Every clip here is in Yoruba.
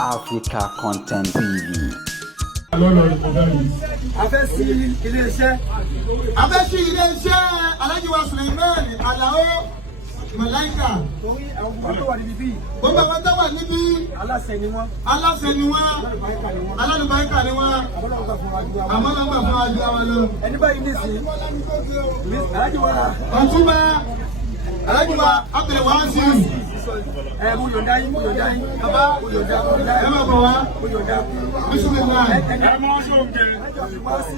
Africa Content TV. Afẹ́sí ilé-iṣẹ́ Alabi wa Sule Alao Malaika. Gbogbo àwọn tó wà níbí aláṣẹ ni wọ́n. Alálùbáríkà ni wọ́n. Àmọ́ náà gbà fún àjọ àwọn lọ. Ẹni báyìí ní sí. Pasuma Alabi wa Abdul Wasi. Mo yọ̀ǹda yín. Bàbá ẹ máa bọ̀ wá. Bismillah.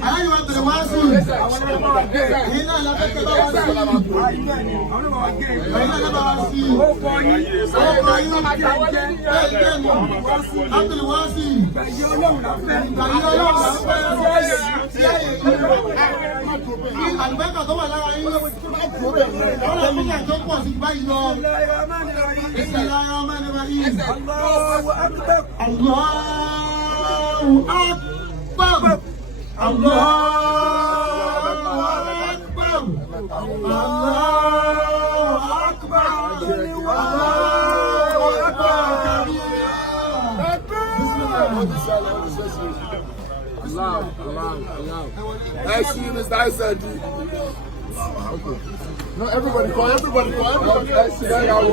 Alabi wa Abdul Wasi. Yìí náà la fẹ́ kẹ́ bá wá sí. Abdul Wasi. Àlùbáríkà tó wà lára yín lọ́wọ́ tó pọ̀ sí báyìí lọ. Bismillahirrahmanirrahim. Allahu akbar. Allahu akbar. Allahu akbar. Allahu akbar. Allah. Excuse me, Mr. ISD. No, everybody call. Everybody call.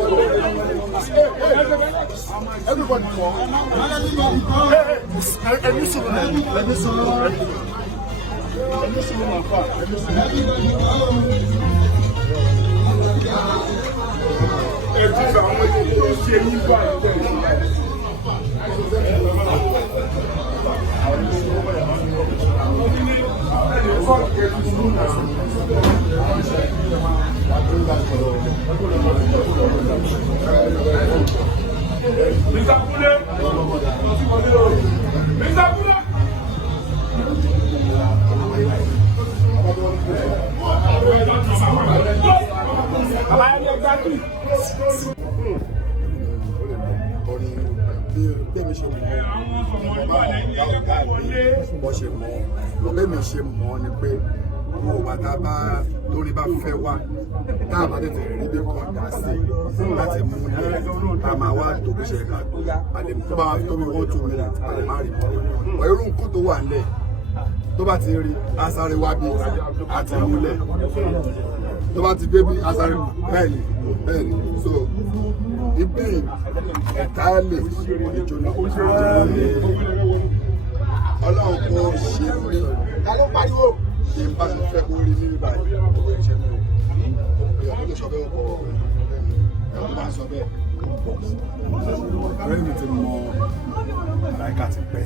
Bẹ́ẹ̀ni ṣe mọ̀ ni pé wo bàtà bá lórí bá fẹ́ wá tá a bá tètè rí bí kan dà sí láti mú ní a máa wá tòkúṣe ká àlè tó bá tó bí wọ́n tó rí àlè má rí mọ́ irú nǹkan tó wà nílẹ̀ tó bá ti rí asáré wá bí àti múlẹ̀ tó bá ti dé bí asáré bẹ́ẹ̀ni so ibi ẹ̀ka lè ìjọba Ọlọ́run kò ṣe mí ṣe bá ṣe fẹ́ kó rí ní báyìí owó ìṣẹ́ mi ò lè sọ bẹ́ẹ̀ ọkọ̀ ẹ̀rọ máa sọ bẹ́ẹ̀. Ọ̀rẹ́ mi ti mọ Malaika ti pẹ́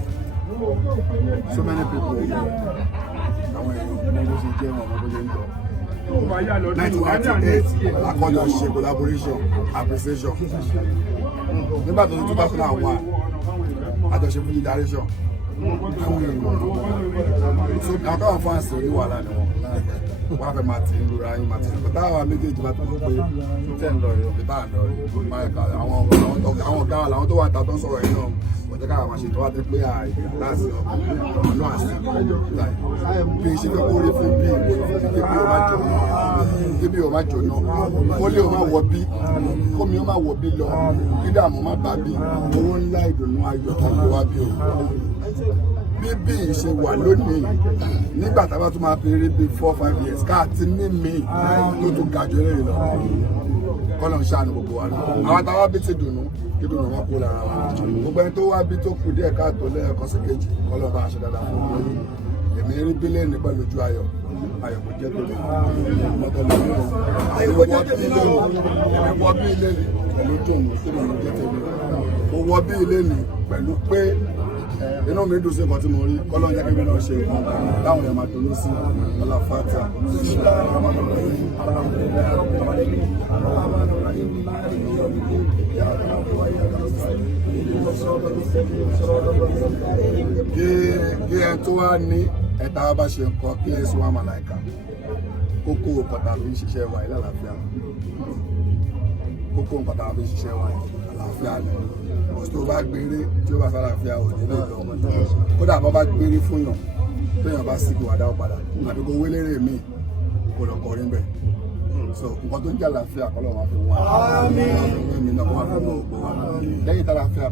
so many people here àwọn èèyàn ní bó ṣe jẹ́ wọn ọmọ bó ṣe ń tọ́. 1998 àkọ́jọ ṣe collaboration appreciation nígbà tó tún bá fún àwọn àjọṣe fún generation so àwọn fáǹsì oníwàhálà ni wọn fẹ́ máa ti lura yín máa ti lura táwọn méjèèjì bá tó tó pé tẹ́ ń lọ rí òkè táà ń lọ rí Malaika àwọn ọ̀gá wa làwọn tó wà tàbí sọ̀rọ̀ yìí náà ọ̀jẹ́ káwọn máa ṣètò wá dé pé láti ọ̀nà àṣì bí ṣe fẹ́ kó rí fún bí kébí o má jóná ó lé o má wọ bí kómi o má wọ bí lọ kídàmú má bà bí owó ńlá ìdùnnú ayọ̀ tó ń wá bí o bíbí ìṣe wà lónìí nígbà tá a bá tún máa péré bí 4-5 years káàtì mímí tó tún ga jù lẹ́yìn lọ kọ́nà ń ṣàánú gbogbo wa náà àwọn táwa bí ti dùnnú kí dùnnú wọn kó lára wa gbogbo ẹni tó wá bí tó kù díẹ̀ káàtó lẹ́ẹ̀kan sí kejì kọ́nà bá aṣọ dáadáa fún mi èmi rí bílẹ̀ ní pẹ̀lú ojú ayọ̀ kò jẹ́ tó lè mọ́tò lè mú èmi wọ́ bí ilé ní pẹ̀lú tóun sí mi ní jẹ́ tèmi mo wọ́ bí ilé ní pẹ̀lú pé inú mi dùn sí nǹkan tí mo rí kọ́lọ́n jẹ́ kébí náà ṣe táwọn èèyàn máa dùnú sí ọlá fata. Kí ẹ tó wá ní ẹ̀ta bá ṣe nǹkan kí ẹ sọ wá Malaika kókó nǹkan tàbí ṣiṣẹ́ wa ilé àlàáfíà kókó nǹkan tàbí ṣiṣẹ́ wa àlàáfíà lẹ́nu. Tó bá gbére tí ó bá sálàáfíà òní lè lọ kódà bọ́ bá gbére fún yàn téèyàn bá sì kò wá dáwọ́ padà àbí kò wélérè míì kò lọ kọrin bẹ́ẹ̀ so nǹkan tó ń jẹ́ àlàáfíà kọ́ lọ́wọ́ máa fi wọ́n àmín náà kó máa fi wọ́n gbọ́ wa lẹ́yìn tá àlàáfíà